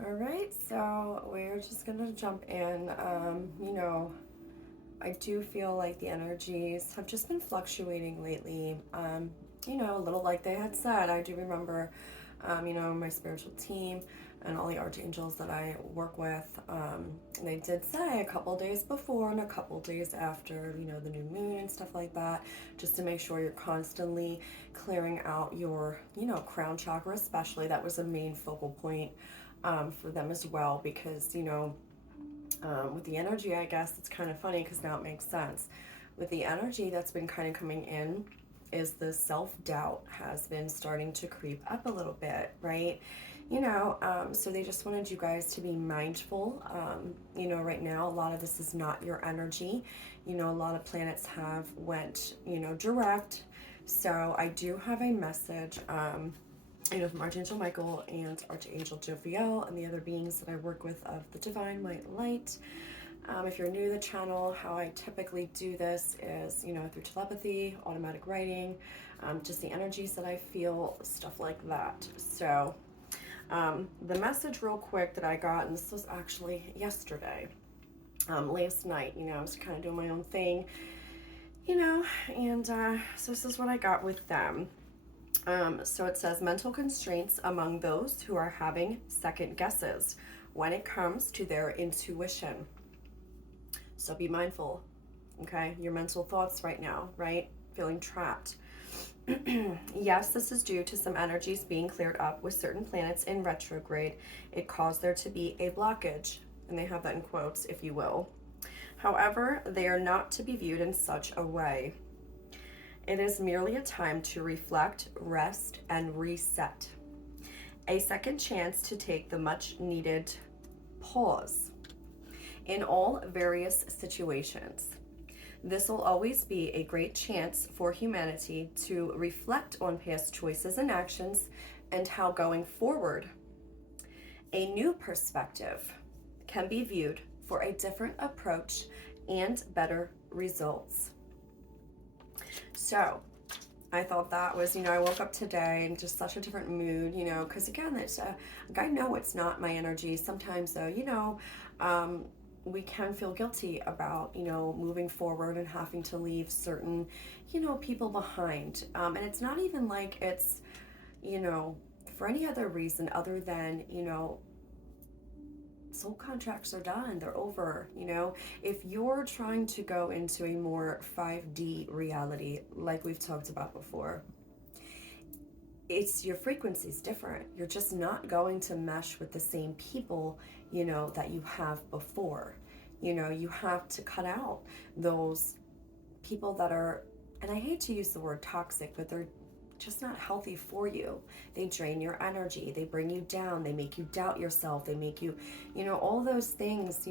All right, so we're just gonna jump in. I do feel like the energies have just been fluctuating lately. A little like they had said. I do remember, my spiritual team and all the archangels that I work with. They did say a couple days before and a couple days after, the new moon and stuff like that, just to make sure you're constantly clearing out your, crown chakra, especially. That was a main focal point for them as well, because with the energy, I guess it's kind of funny because now it makes sense. With the energy that's been kind of coming in, is the self doubt has been starting to creep up a little bit, right? So they just wanted you guys to be mindful. Right now, a lot of this is not your energy. A lot of planets have went, direct. So I do have a message. From Archangel Michael and Archangel Jophiel and the other beings that I work with of the Divine White Light. If you're new to the channel, how I typically do this is, through telepathy, automatic writing, just the energies that I feel, stuff like that. So, the message real quick that I got, and this was actually yesterday, last night, I was kind of doing my own thing, and so this is what I got with them. So it says mental constraints among those who are having second guesses when it comes to their intuition. So be mindful, okay? Your mental thoughts right now, right? Feeling trapped. Yes, this is due to some energies being cleared up with certain planets in retrograde. It caused there to be a blockage, and they have that in quotes, if you will. However, they are not to be viewed in such a way. It is merely a time to reflect, rest, and reset. A second chance to take the much needed pause in all various situations. This will always be a great chance for humanity to reflect on past choices and actions and how going forward, a new perspective can be viewed for a different approach and better results. So, I thought that was, I woke up today in just such a different mood, because again, it's, I know it's not my energy. Sometimes, though, we can feel guilty about, moving forward and having to leave certain, people behind. And it's not even like it's, for any other reason other than, soul contracts are done, they're over. If you're trying to go into a more 5D reality, like we've talked about before, it's your frequency's different. You're just not going to mesh with the same people, that you have before. You have to cut out those people that are, and I hate to use the word toxic, but they're just not healthy for you. They drain your energy, they bring you down, they make you doubt yourself, they make you, all those things,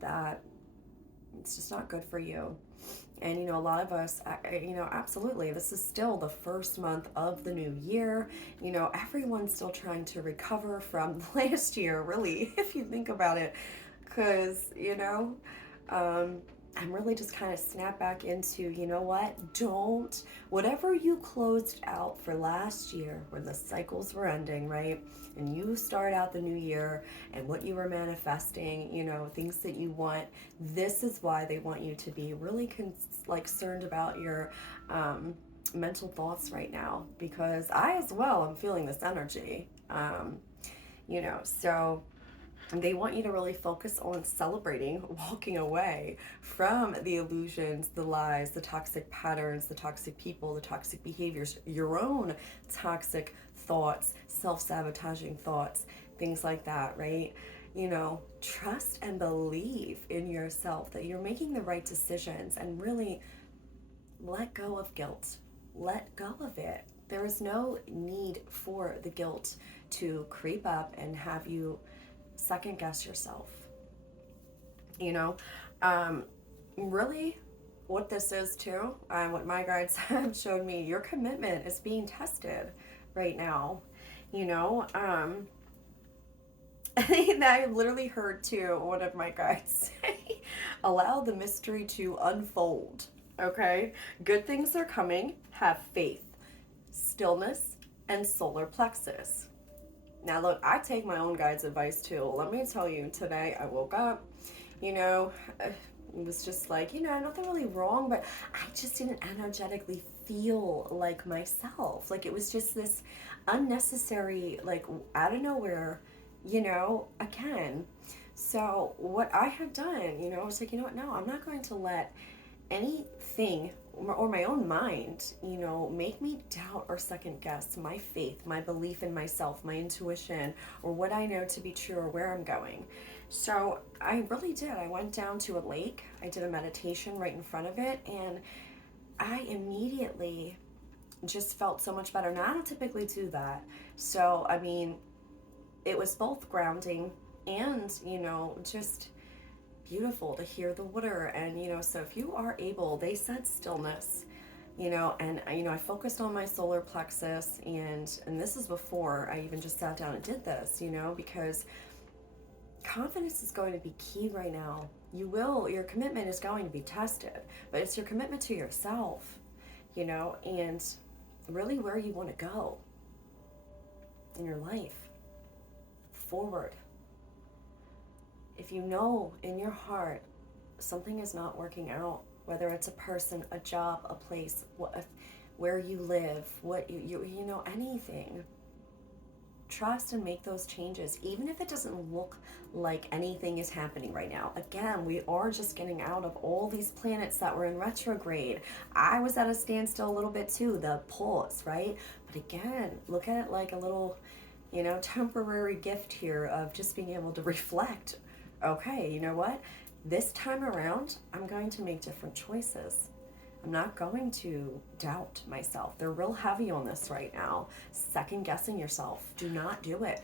that it's just not good for you. And a lot of us, absolutely, this is still the first month of the new year. Everyone's still trying to recover from last year, really, if you think about it, because I'm really just kind of snap back into, whatever you closed out for last year when the cycles were ending, right? And you start out the new year and what you were manifesting, things that you want. This is why they want you to be really concerned about your mental thoughts right now, because I as well am feeling this energy, so they want you to really focus on celebrating, walking away from the illusions, the lies, the toxic patterns, the toxic people, the toxic behaviors, your own toxic thoughts, self-sabotaging thoughts, things like that, right? Trust and believe in yourself that you're making the right decisions, and really let go of guilt. Let go of it. There is no need for the guilt to creep up and have you second guess yourself. Really what this is too, what my guides have showed me, your commitment is being tested right now. I literally heard too one of my guides say, allow the mystery to unfold. Okay, good things are coming. Have faith, stillness, and solar plexus. Now, look, I take my own guides' advice too. Let me tell you, today I woke up, you know, it was just like, nothing really wrong, but I just didn't energetically feel like myself. Like, it was just this unnecessary, like, out of nowhere, again. So, what I had done, I was like, no, I'm not going to let anything or my own mind, make me doubt or second guess my faith, my belief in myself, my intuition, or what I know to be true or where I'm going. So I really did. I went down to a lake. I did a meditation right in front of it, and I immediately just felt so much better. Now, I don't typically do that. So, I mean, it was both grounding and, just beautiful to hear the water. And so if you are able, they said stillness, and I focused on my solar plexus, and this is before I even just sat down and did this, because confidence is going to be key right now. Your commitment is going to be tested, but it's your commitment to yourself, and really where you want to go in your life forward. If you know in your heart something is not working out, whether it's a person, a job, a place, where you live, what anything, trust and make those changes, even if it doesn't look like anything is happening right now. Again, we are just getting out of all these planets that were in retrograde. I was at a standstill a little bit too, the pause, right? But again, look at it like a little, temporary gift here of just being able to reflect. Okay, you know what? This time around, I'm going to make different choices. I'm not going to doubt myself. They're real heavy on this right now. Second guessing yourself. Do not do it.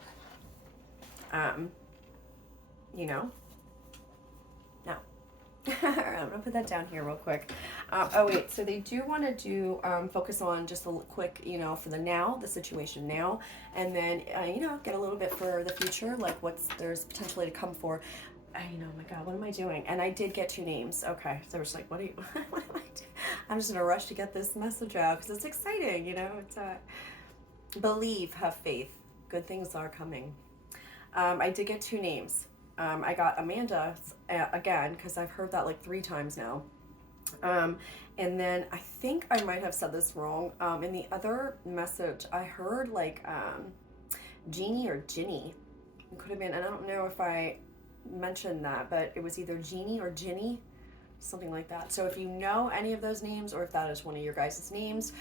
No. I'm going to put that down here real quick. So they do want to do focus on just a quick, for the now, the situation now, and then, get a little bit for the future, like there's potentially to come for. Oh my God, what am I doing? And I did get 2 names. Okay, so I was like, what am I doing? I'm just in a rush to get this message out because it's exciting, It's believe, have faith. Good things are coming. I did get 2 names. I got Amanda again, because I've heard that like 3 times now. And then I think I might have said this wrong. In the other message, I heard like Jeannie or Ginny. It could have been, and I don't know if I mentioned that, but it was either Jeannie or Ginny, something like that. So if you know any of those names, or if that is one of your guys' names,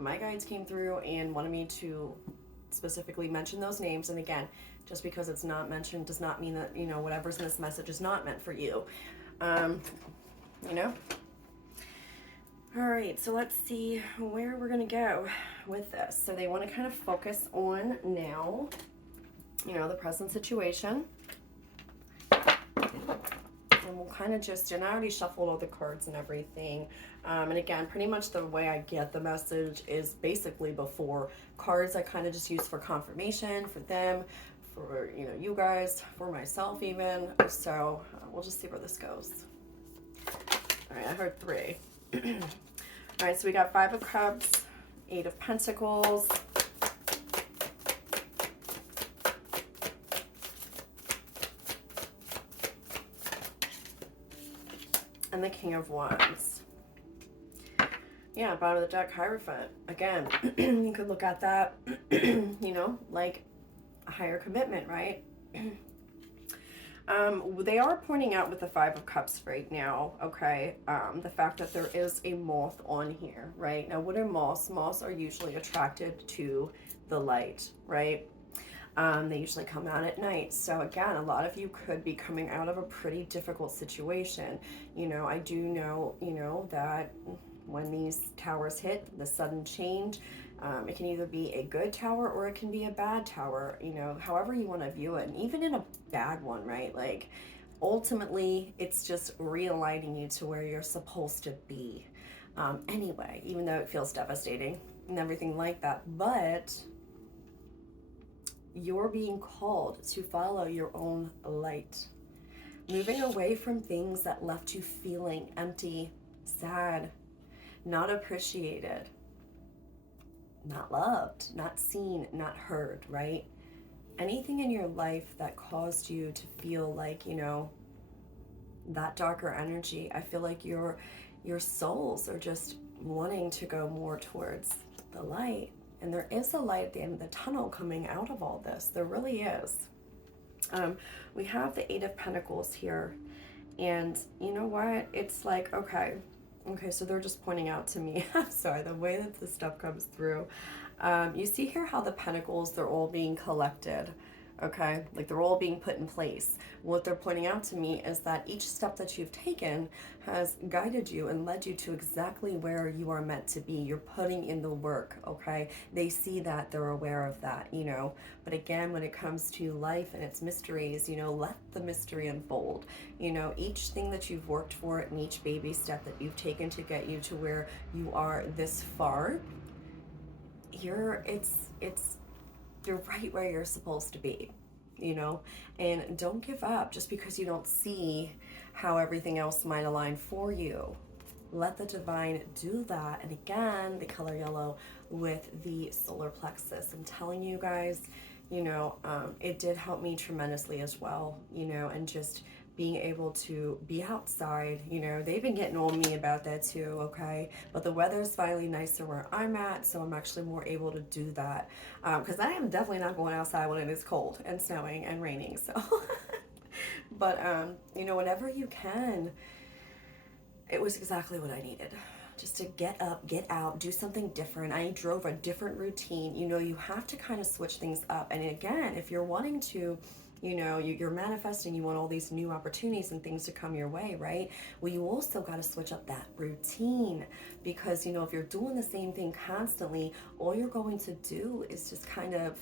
my guides came through and wanted me to specifically mention those names. And again, just because it's not mentioned does not mean that, whatever's in this message is not meant for you. All right, so let's see where we're going to go with this. So they want to kind of focus on now, the present situation. And we'll kind of just, and I already shuffled all the cards and everything. And again, pretty much the way I get the message is basically before cards I kind of just use for confirmation for them, for, you guys, for myself even. So we'll just see where this goes. All right, I heard 3. All right, so we got 5 of Cups, 8 of Pentacles, and the King of Wands. Yeah, bottom of the deck, Hierophant. Again, you could look at that, like a higher commitment, right? They are pointing out with the 5 of Cups right now, okay, the fact that there is a moth on here, right? Now, what are moths? Moths are usually attracted to the light, right? They usually come out at night. So again, a lot of you could be coming out of a pretty difficult situation. I do know, that when these towers hit, the sudden change, it can either be a good tower or it can be a bad tower, however you want to view it. And even in a bad one, right? Like, ultimately, it's just realigning you to where you're supposed to be. Anyway, even though it feels devastating and everything like that. But you're being called to follow your own light. Moving away from things that left you feeling empty, sad, not appreciated, not loved, not seen, not heard, right? anything in your life that caused you to feel like, that darker energy, I feel like your souls are just wanting to go more towards the light. And there is a light at the end of the tunnel coming out of all this. There really is. We have the Eight of Pentacles here. And you know what? It's like, okay, so they're just pointing out to me, I'm sorry, the way that this stuff comes through. You see here how the pentacles, they're all being collected, okay? Like they're all being put in place. What they're pointing out to me is that each step that you've taken has guided you and led you to exactly where you are meant to be. You're putting in the work, okay? They see that, they're aware of that, But again, when it comes to life and its mysteries, let the mystery unfold. Each thing that you've worked for and each baby step that you've taken to get you to where you are this far, you're right where you're supposed to be, and don't give up just because you don't see how everything else might align for you. Let the divine do that. And again, the color yellow with the solar plexus. I'm telling you guys, it did help me tremendously as well, and just being able to be outside, they've been getting on me about that too, okay? But the weather's finally nicer where I'm at, so I'm actually more able to do that. Because I am definitely not going outside when it is cold and snowing and raining, so. But, whenever you can, it was exactly what I needed. Just to get up, get out, do something different. I drove a different routine. You have to kind of switch things up. And again, if you're wanting to, you're manifesting, you want all these new opportunities and things to come your way, right? Well, you also got to switch up that routine because, if you're doing the same thing constantly, all you're going to do is just kind of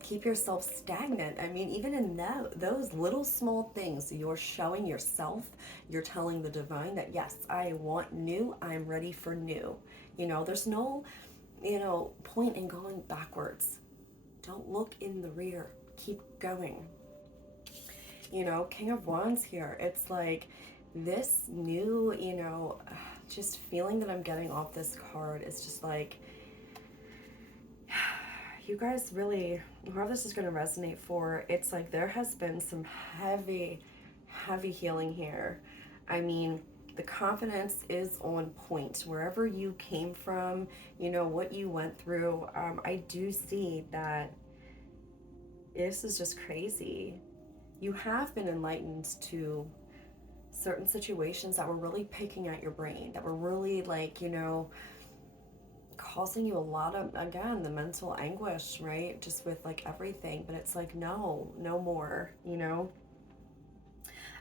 keep yourself stagnant. I mean, even in those little small things, you're showing yourself, you're telling the divine that, yes, I want new, I'm ready for new. There's no, point in going backwards. Don't look in the rear. Keep going. King of Wands here. It's like this new, just feeling that I'm getting off this card is just like, you guys really, whoever this is going to resonate for, it's like there has been some heavy healing here. I mean, the confidence is on point. Wherever you came from, what you went through, I do see that this is just crazy. You have been enlightened to certain situations that were really picking at your brain, that were really like, causing you a lot of, again, the mental anguish, right? Just with like everything. But it's like, no more,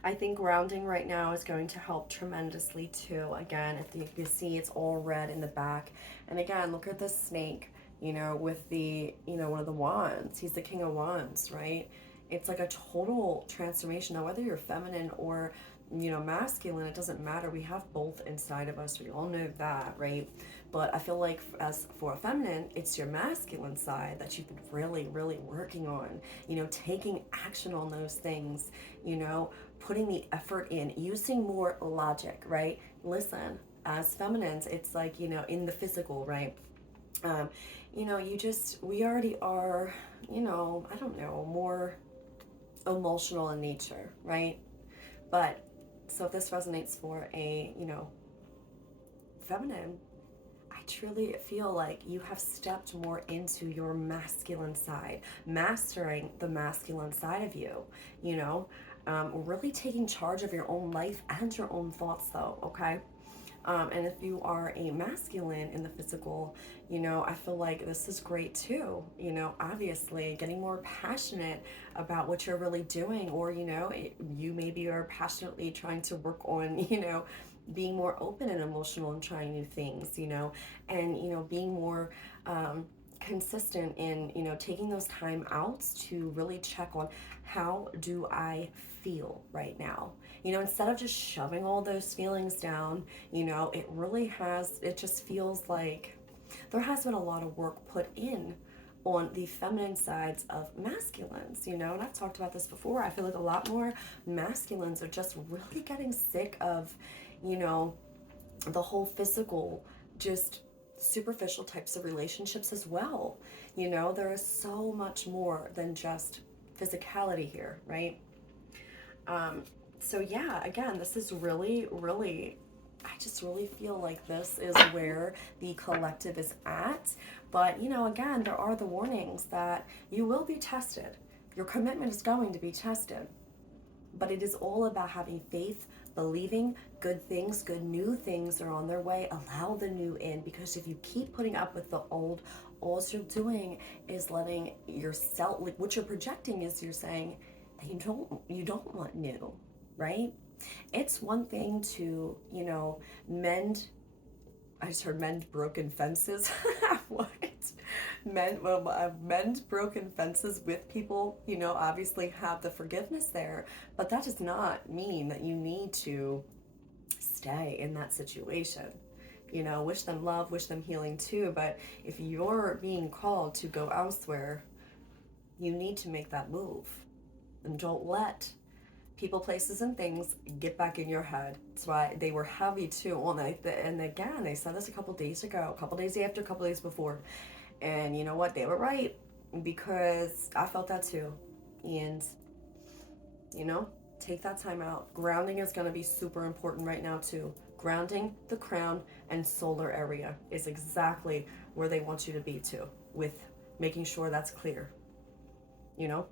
I think grounding right now is going to help tremendously too. Again, if you see, it's all red in the back. And again, look at this snake, with the, one of the wands. He's the King of Wands, right? It's like a total transformation. Now, whether you're feminine or, masculine, it doesn't matter. We have both inside of us. We all know that, right? But I feel like as for a feminine, it's your masculine side that you've been really, really working on, taking action on those things, putting the effort in, using more logic, right? Listen, as feminines, it's like, in the physical, right? We already are, I don't know, more emotional in nature, right? But so if this resonates for a, feminine, I truly feel like you have stepped more into your masculine side, mastering the masculine side of you, really taking charge of your own life and your own thoughts though, okay? And if you are a masculine in the physical, I feel like this is great too. Obviously getting more passionate about what you're really doing, or, you maybe are passionately trying to work on, being more open and emotional and trying new things, and, being more, consistent in, taking those time outs to really check on how do I feel right now, instead of just shoving all those feelings down. It just feels like there has been a lot of work put in on the feminine sides of masculines, and I've talked about this before. I feel like a lot more masculines are just really getting sick of, the whole physical, just superficial types of relationships as well. There is so much more than just physicality here, right? Um, so yeah, again, this is really, really, I just really feel like this is where the collective is at. But, you know, again, there are the warnings that you will be tested. Your commitment is going to be tested. But it is all about having faith, believing good things, good new things are on their way. Allow the new in, because if you keep putting up with the old, all you're doing is letting yourself, like what you're projecting is you're saying that you don't want new, right? It's one thing to, you know, mend. I just heard mend broken fences. What? Mend broken fences with people, you know, obviously have the forgiveness there, but that does not mean that you need to stay in that situation. You know, wish them love, wish them healing too, but if you're being called to go elsewhere, you need to make that move. And don't let people, places, and things get back in your head. That's why they were heavy too. Well, and again, they said this a couple days ago, a couple days after, a couple days before. And you know what? They were right, because I felt that too. And, you know, take that time out. Grounding is going to be super important right now too. Grounding, the crown, and solar area is exactly where they want you to be too, with making sure that's clear, you know?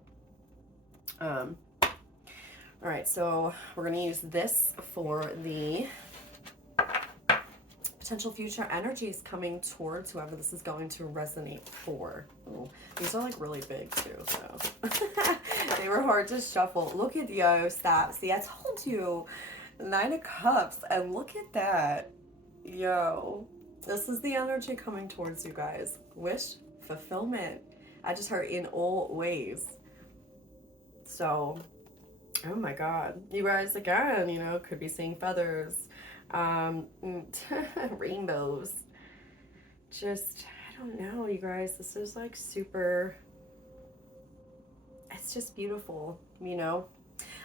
Um, all right, so we're going to use this for the potential future energies coming towards whoever this is going to resonate for. Ooh, these are like really big too, so they were hard to shuffle. Look at yo, stop. See, I told you, 9 of Cups, and look at that. Yo, this is the energy coming towards you guys. Wish fulfillment. I just heard in all ways. So, oh my God, you guys again, you know, could be seeing feathers, rainbows. Just, I don't know, you guys, this is like super, it's just beautiful, you know?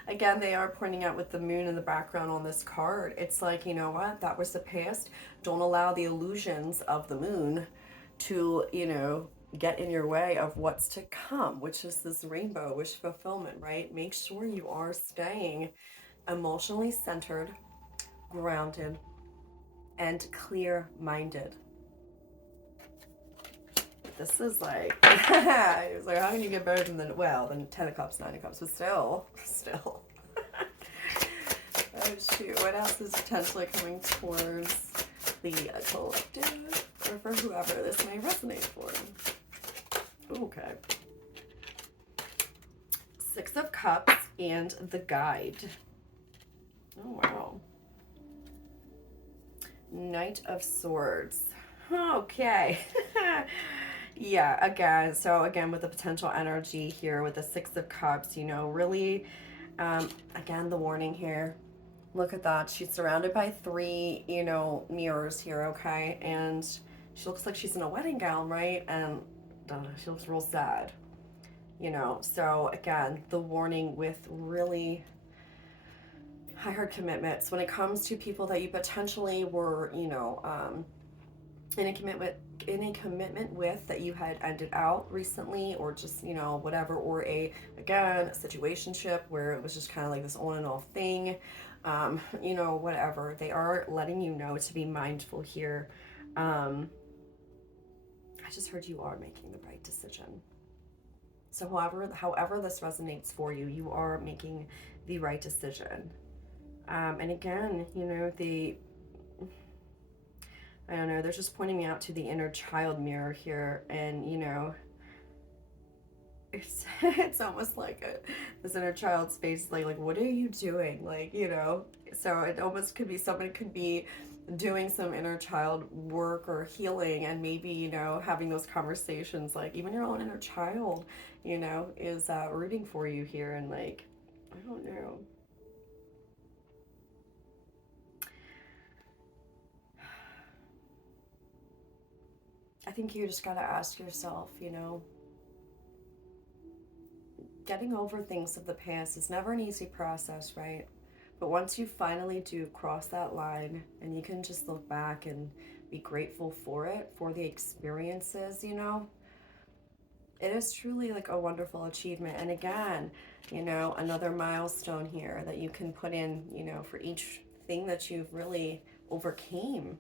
Again, they are pointing out with the moon in the background on this card. It's like, you know what, that was the past. Don't allow the illusions of the moon to, you know, get in your way of what's to come, which is this rainbow, wish fulfillment, right? Make sure you are staying emotionally centered, grounded, and clear-minded. This is like, it's like, how can you get better than the, well, than 10 of Cups, 9 of Cups, but still. Oh shoot, what else is potentially coming towards the collective, or for whoever this may resonate for? Okay. 6 of Cups and the Guide. Oh wow. Knight of Swords. Okay. Yeah, again, so again with the potential energy here with the 6 of Cups, you know, really, again, the warning here. Look at that. She's surrounded by 3, you know, mirrors here, okay? And she looks like she's in a wedding gown, right? And she looks real sad, you know? So again, the warning with really, I heard commitments. When it comes to people that you potentially were, you know, in a commitment with, that you had ended out recently, or just, you know, whatever, or again, a situationship where it was just kind of like this on and off thing, you know, whatever. They are letting you know to be mindful here. I just heard you are making the right decision. So however this resonates for you, you are making the right decision. And again, you know, I don't know, they're just pointing me out to the inner child mirror here, and you know, it's almost like this inner child space, like what are you doing, like, you know? So it almost could be, somebody could be doing some inner child work or healing, and maybe, you know, having those conversations, like even your own inner child, you know, is rooting for you here, and like, I don't know. I think you just gotta ask yourself, you know, getting over things of the past is never an easy process, right? But once you finally do cross that line, and you can just look back and be grateful for it, for the experiences, you know, It is truly like a wonderful achievement. And again, you know, another milestone here that you can put in, you know, for each thing that you've really overcame.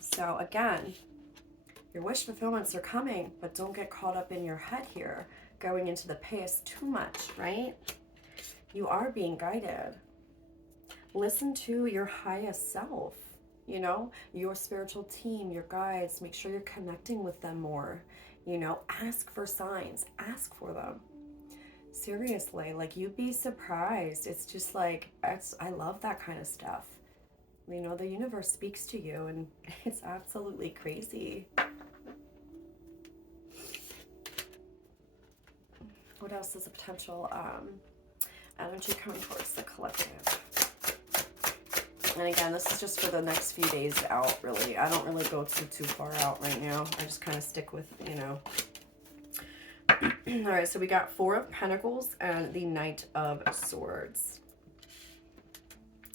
So again, your wish fulfillments are coming, but don't get caught up in your head here, going into the past too much, right? You are being guided. Listen to your highest self, you know, your spiritual team, your guides. Make sure you're connecting with them more. You know, ask for signs, ask for them. Seriously, like you'd be surprised. It's just like, I love that kind of stuff. You know, the universe speaks to you, and it's absolutely crazy. What else is a potential energy coming towards the collective? And again, this is just for the next few days out, really. I don't really go too far out right now. I just kind of stick with, you know. All right, so we got Four of Pentacles and the Knight of Swords.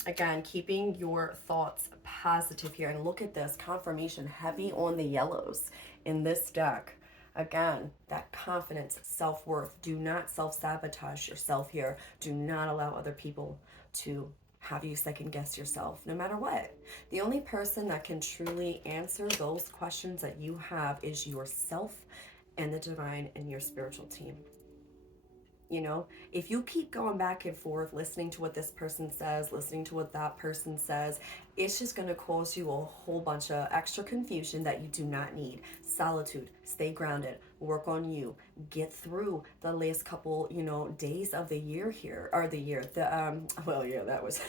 Again, keeping your thoughts positive here. And look at this, confirmation, heavy on the yellows in this deck. Again, that confidence, self-worth. Do not self-sabotage yourself here. Do not allow other people to have you second guess yourself, no matter what. The only person that can truly answer those questions that you have is yourself and the divine and your spiritual team. You know, if you keep going back and forth, listening to what this person says, listening to what that person says, it's just going to cause you a whole bunch of extra confusion that you do not need. Solitude, stay grounded, work on you, get through the last couple, you know, days of the year here, or the year, well, yeah, that was,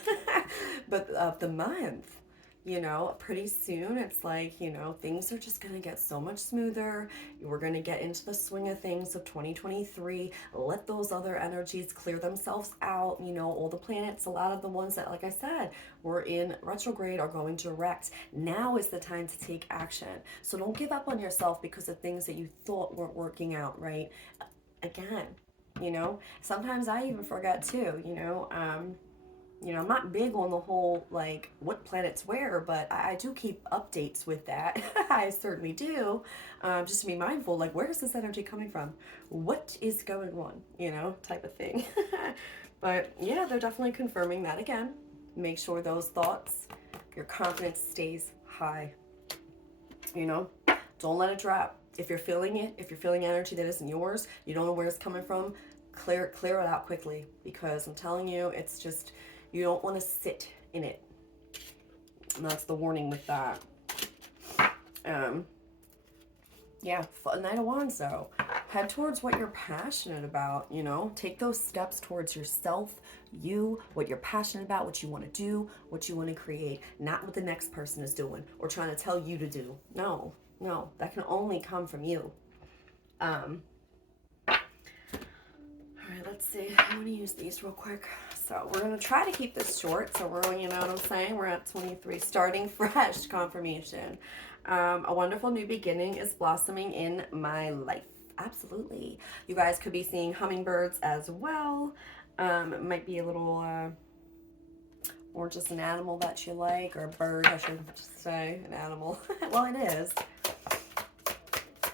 but of the month. You know, pretty soon it's like, you know, things are just going to get so much smoother. We're going to get into the swing of things of 2023. Let those other energies clear themselves out. You know, all the planets, a lot of the ones that, like I said, were in retrograde are going direct. Now is the time to take action. So don't give up on yourself because of things that you thought weren't working out, right? Again, you know, sometimes I even forget too, you know, I'm not big on the whole, like, what planets where, but I do keep updates with that. I certainly do. Just to be mindful, like, where is this energy coming from? What is going on? You know, type of thing. But, yeah, they're definitely confirming that again. Make sure those thoughts, your confidence stays high. You know, don't let it drop. If you're feeling it, if you're feeling energy that isn't yours, you don't know where it's coming from, clear it out quickly. Because I'm telling you, it's just... you don't want to sit in it. And that's the warning with that. Yeah, Knight of Wands though. Head towards what you're passionate about, you know. Take those steps towards yourself, you, what you're passionate about, what you want to do, what you want to create. Not what the next person is doing or trying to tell you to do. No, that can only come from you. All right, let's see. I want to use these real quick. So we're going to try to keep this short. So we're, you know what I'm saying? We're at 23. Starting fresh, confirmation. A wonderful new beginning is blossoming in my life. Absolutely. You guys could be seeing hummingbirds as well. It might be a little, or just an animal that you like, or a bird, I should just say, an animal. Well, it is.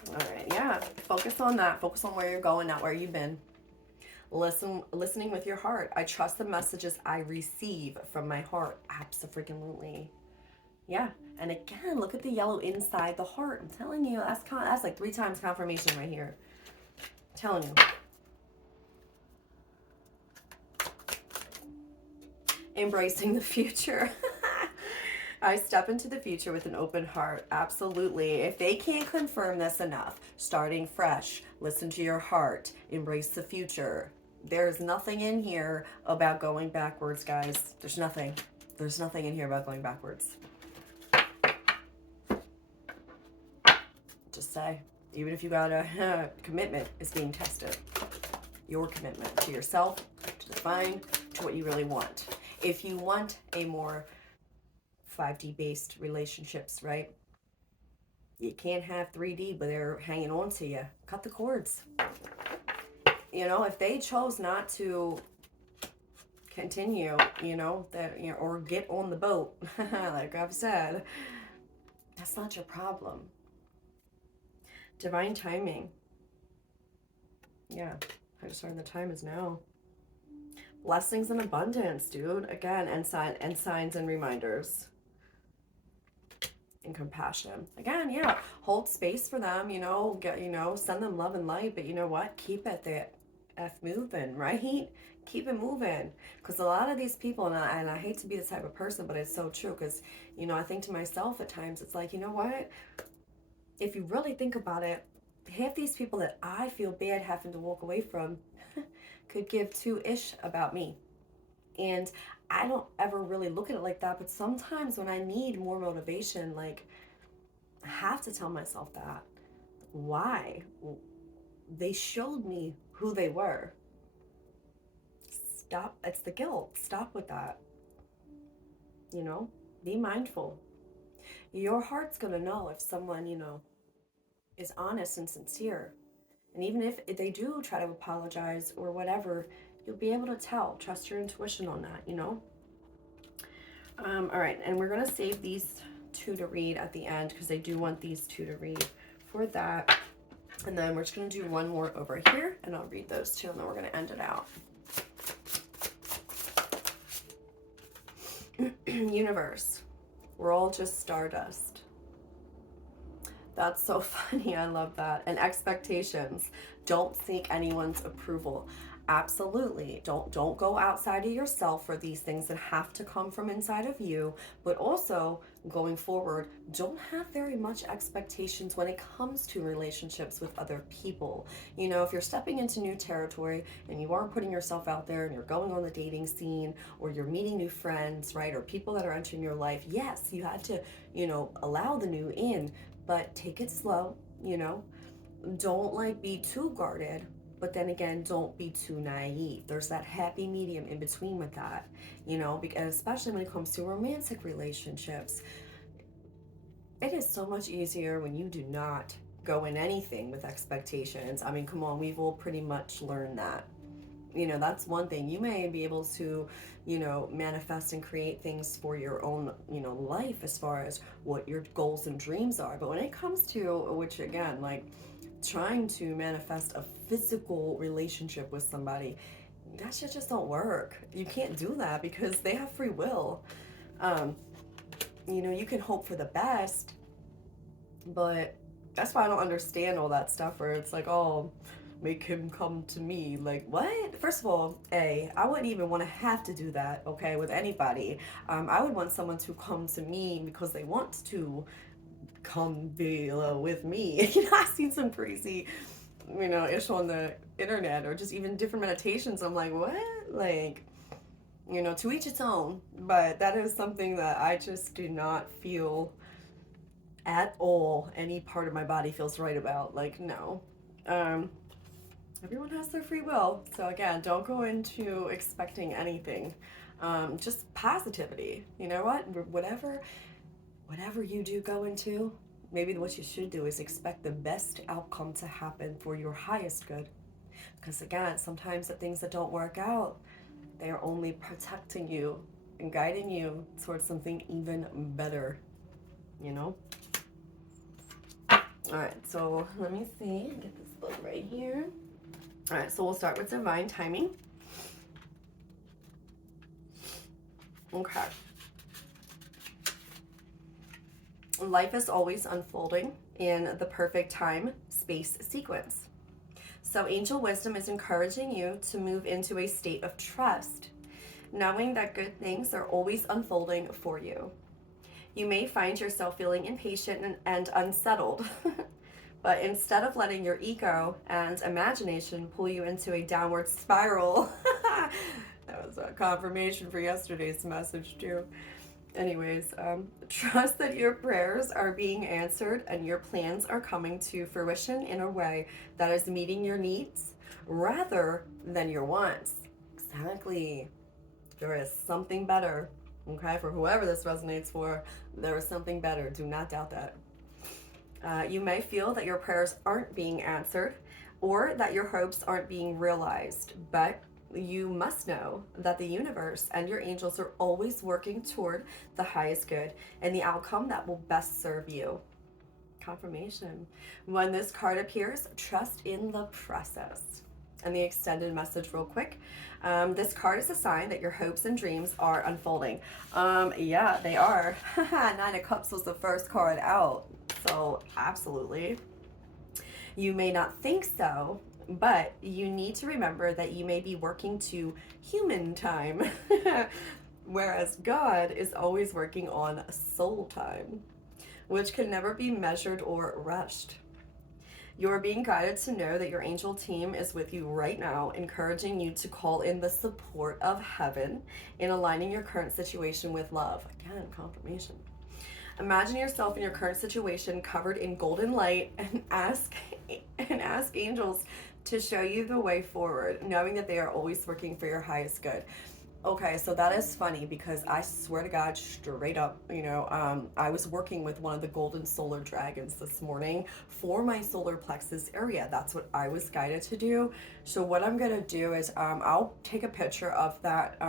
All right, yeah. Focus on that. Focus on where you're going, not where you've been. Listening with your heart. I trust the messages I receive from my heart. Absolutely. Yeah. And again, look at the yellow inside the heart. I'm telling you, that's like 3 times confirmation right here. I'm telling you. Embracing the future. I step into the future with an open heart. Absolutely. If they can't confirm this enough, starting fresh, listen to your heart, embrace the future. There's nothing in here about going backwards, guys. There's nothing in here about going backwards. Just say, even if you got a commitment is being tested. Your commitment to yourself, to define, to what you really want. If you want a more 5D based relationships, right? You can't have 3D, but they're hanging on to you. Cut the cords. You know, if they chose not to continue, you know, that, you know, or get on the boat, like I've said, that's not your problem. Divine timing. Yeah, I just learned the time is now. Blessings and abundance, dude. Again, and signs and reminders. And compassion. Again, yeah. Hold space for them, send them love and light, but you know what? Keep it that F moving, right? Keep it moving. Because a lot of these people, and I hate to be the type of person, but it's so true. Because, I think to myself at times, it's like, you know what? If you really think about it, half these people that I feel bad having to walk away from could give two-ish about me. And I don't ever really look at it like that, but sometimes when I need more motivation, like, I have to tell myself that. Why? They showed me who they were. Stop. It's the guilt. Stop with that. Be mindful. Your heart's going to know if someone, is honest and sincere. And even if they do try to apologize or whatever, you'll be able to tell. Trust your intuition on that. All right, and we're going to save these two to read at the end because I do want these two to read for that. And then we're just going to do one more over here, and I'll read those two, and then we're going to end it out. Universe, we're all just stardust. That's so funny. I love that. And expectations. Don't seek anyone's approval. Absolutely. Don't go outside of yourself for these things that have to come from inside of you. But also, going forward, don't have very much expectations when it comes to relationships with other people. If you're stepping into new territory and you are putting yourself out there and you're going on the dating scene or you're meeting new friends, right? Or people that are entering your life, yes, you have to, allow the new in, but take it slow, don't be too guarded. But then again, don't be too naive. There's that happy medium in between with that, because especially when it comes to romantic relationships, it is so much easier when you do not go in anything with expectations. I mean, come on, we've all pretty much learned that. That's one thing. You may be able to, manifest and create things for your own, life as far as what your goals and dreams are. But when it comes to, which again, like, trying to manifest a physical relationship with somebody, that shit just don't work. You can't do that because they have free will. You can hope for the best, but that's why I don't understand all that stuff where it's like, oh, make him come to me. Like, what? First of all, I wouldn't even want to have to do that, okay, with anybody. I would want someone to come to me because they want to come be with me. I've seen some crazy, ish on the internet or just even different meditations. I'm like, what? Like, to each its own. But that is something that I just do not feel at all any part of my body feels right about. Like, no. Everyone has their free will. So again, don't go into expecting anything. Just positivity. You know what? Whatever you do go into, maybe what you should do is expect the best outcome to happen for your highest good. Because again, sometimes the things that don't work out, they are only protecting you and guiding you towards something even better. All right, so let me see. Get this book right here. All right, so we'll start with divine timing. Okay. Life is always unfolding in the perfect time, space sequence. So angel wisdom is encouraging you to move into a state of trust, knowing that good things are always unfolding for you. You may find yourself feeling impatient and unsettled, but instead of letting your ego and imagination pull you into a downward spiral, that was a confirmation for yesterday's message too. Anyways, trust that your prayers are being answered and your plans are coming to fruition in a way that is meeting your needs rather than your wants. Exactly. There is something better. Okay, for whoever this resonates for, there is something better. Do not doubt that. You may feel that your prayers aren't being answered or that your hopes aren't being realized, but you must know that the universe and your angels are always working toward the highest good and the outcome that will best serve you. Confirmation. When this card appears, trust in the process. And the extended message real quick. This card is a sign that your hopes and dreams are unfolding. Yeah, they are. Nine of Cups was the first card out. So absolutely. You may not think so, but you need to remember that you may be working to human time, whereas God is always working on soul time, which can never be measured or rushed. You're being guided to know that your angel team is with you right now, encouraging you to call in the support of heaven in aligning your current situation with love. Again, confirmation. Imagine yourself in your current situation covered in golden light and ask angels to show you the way forward, knowing that they are always working for your highest good. Okay, so that is funny because I swear to God, straight up, I was working with one of the golden solar dragons this morning for my solar plexus area. That's what I was guided to do. So what I'm gonna do is I'll take a picture of that,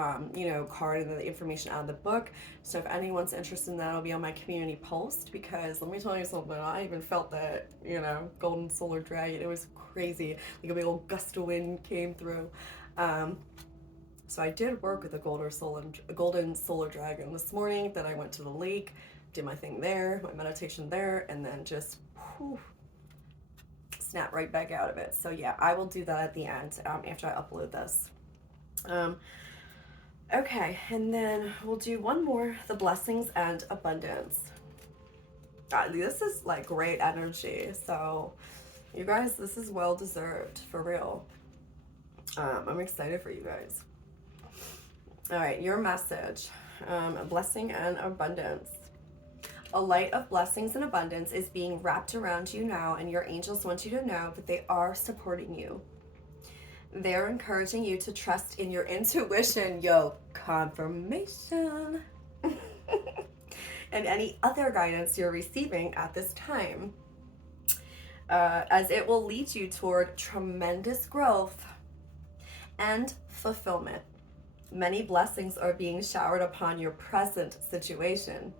card and the information out of the book. So if anyone's interested in that, it'll be on my community post, because let me tell you something, I even felt that, golden solar dragon. It was crazy. Like a big old gust of wind came through. So I did work with a golden solar dragon this morning. Then I went to the lake, did my thing there, my meditation there, and then just snap right back out of it. So yeah, I will do that at the end after I upload this. Okay, and then we'll do one more, the blessings and abundance. This is like great energy. So you guys, this is well deserved, for real. I'm excited for you guys. All right, your message, blessing and abundance. A light of blessings and abundance is being wrapped around you now, and your angels want you to know that they are supporting you. They're encouraging you to trust in your intuition, confirmation, and any other guidance you're receiving at this time, as it will lead you toward tremendous growth and fulfillment. Many blessings are being showered upon your present situation.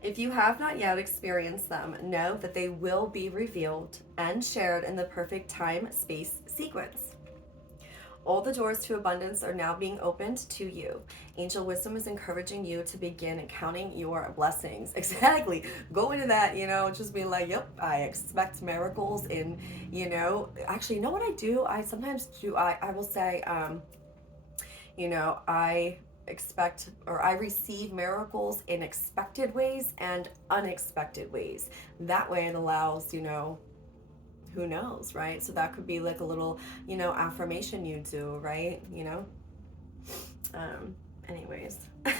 If you have not yet experienced them, know that they will be revealed and shared in the perfect time-space sequence. All the doors to abundance are now being opened to you. Angel wisdom is encouraging you to begin counting your blessings. Exactly. Go into that, just be like, yep, I expect miracles in, actually, you know what I do? I sometimes do, I will say, I expect, or I receive miracles in expected ways and unexpected ways. That way it allows, who knows, right? So that could be like a little, affirmation you do, right? Anyways. All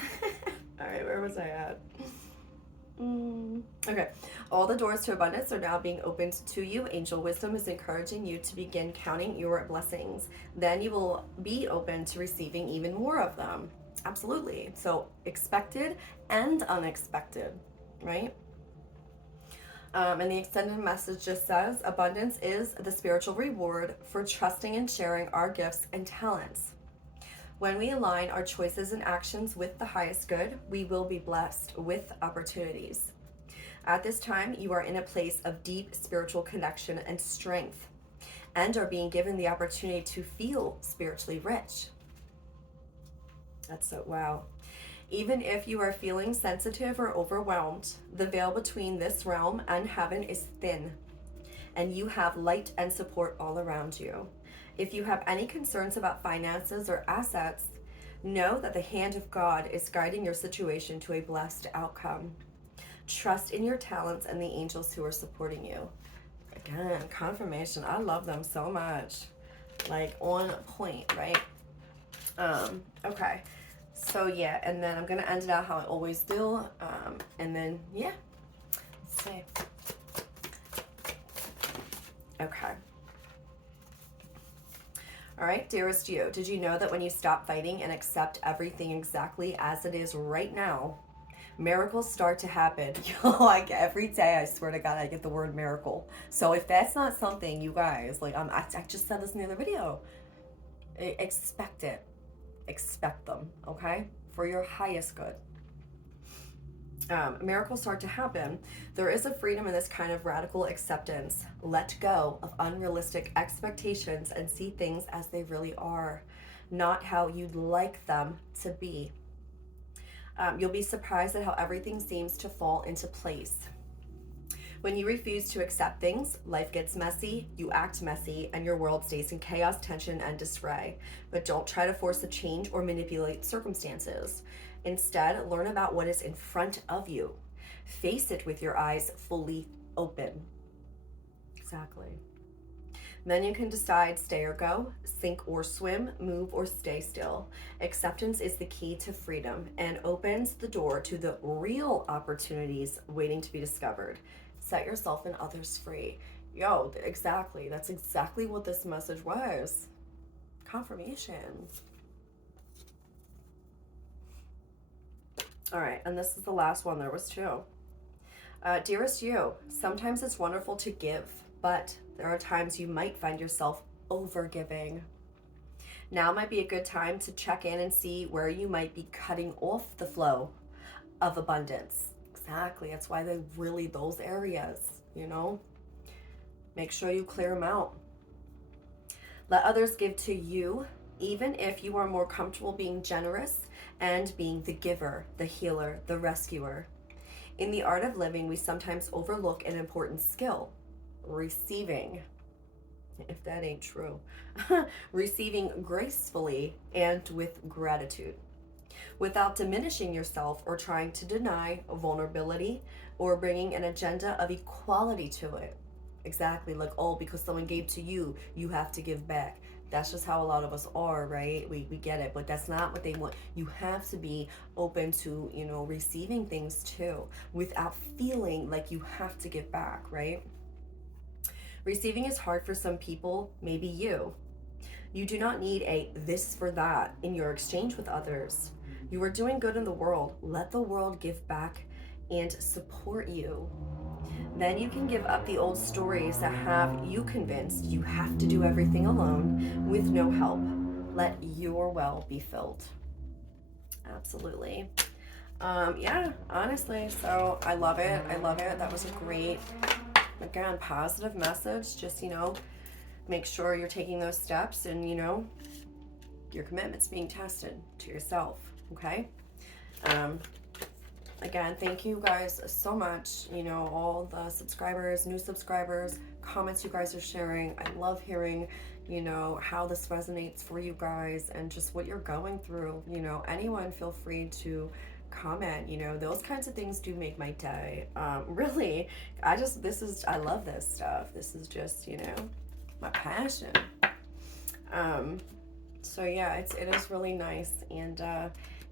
right, where was I at? Okay. All the doors to abundance are now being opened to you. Angel wisdom is encouraging you to begin counting your blessings. Then you will be open to receiving even more of them. Absolutely. So expected and unexpected, right? And the extended message just says, abundance is the spiritual reward for trusting and sharing our gifts and talents. When we align our choices and actions with the highest good, we will be blessed with opportunities. At this time, you are in a place of deep spiritual connection and strength, and are being given the opportunity to feel spiritually rich. That's so wow. Even if you are feeling sensitive or overwhelmed, the veil between this realm and heaven is thin, and you have light and support all around you. If you have any concerns about finances or assets, know that the hand of God is guiding your situation to a blessed outcome. Trust in your talents and the angels who are supporting you. Again, confirmation. I love them so much. Like on point, right? Okay. So yeah, and then I'm gonna end it out how I always do. And then yeah. Let's see. Okay. All right, dearest you, did you know that when you stop fighting and accept everything exactly as it is right now, miracles start to happen? Like every day, I swear to God, I get the word miracle. So if that's not something, you guys, like I just said this in the other video, expect it. Expect them, okay? For your highest good. Miracles start to happen. There is a freedom in this kind of radical acceptance. Let go of unrealistic expectations and see things as they really are, not how you'd like them to be. You'll be surprised at how everything seems to fall into place. When you refuse to accept things, life gets messy, you act messy, and your world stays in chaos, tension, and disarray. But don't try to force a change or manipulate circumstances. Instead, learn about what is in front of you. Face it with your eyes fully open. Exactly. Then you can decide stay or go, sink or swim, move or stay still. Acceptance is the key to freedom and opens the door to the real opportunities waiting to be discovered. Set yourself and others free. Yo, exactly. That's exactly what this message was. Confirmation. All right, and this is the last one. There was two. Dearest you, sometimes it's wonderful to give, but there are times you might find yourself overgiving. Now might be a good time to check in and see where you might be cutting off the flow of abundance. Exactly. That's why they really, those areas, you know, make sure you clear them out. Let others give to you, even if you are more comfortable being generous and being the giver, the healer, the rescuer. In the art of living, we sometimes overlook an important skill: receiving. If that ain't true. Receiving gracefully and with gratitude, without diminishing yourself or trying to deny vulnerability or bringing an agenda of equality to it. Exactly, like, oh, because someone gave to you, you have to give back. That's just how a lot of us are, right? We get it, but that's not what they want. You have to be open to, you know, receiving things too, without feeling like you have to give back, right? Receiving is hard for some people, maybe you. You do not need a this for that in your exchange with others. You are doing good in the world. Let the world give back and support you. Then you can give up the old stories that have you convinced you have to do everything alone with no help. Let your well be filled. Absolutely. Yeah, honestly, so I love it. I love it. That was a great, again, positive message. Just, you know, make sure you're taking those steps and, you know, your commitment's being tested to yourself. Okay. Again, thank you guys so much. You know, all the subscribers, new subscribers, comments you guys are sharing. I love hearing, you know, how this resonates for you guys and just what you're going through. You know, anyone feel free to comment. You know, those kinds of things do make my day. Really, I love this stuff. This is just, you know, my passion. So yeah, it is really nice. And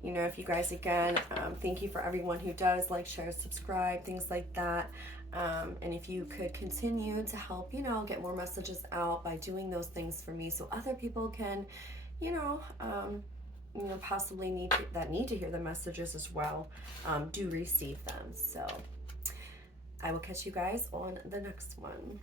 you know, if you guys, again, thank you for everyone who does like, share, subscribe, things like that. And if you could continue to help, you know, get more messages out by doing those things for me, so other people can, you know, possibly need to hear the messages as well, do receive them. So I will catch you guys on the next one.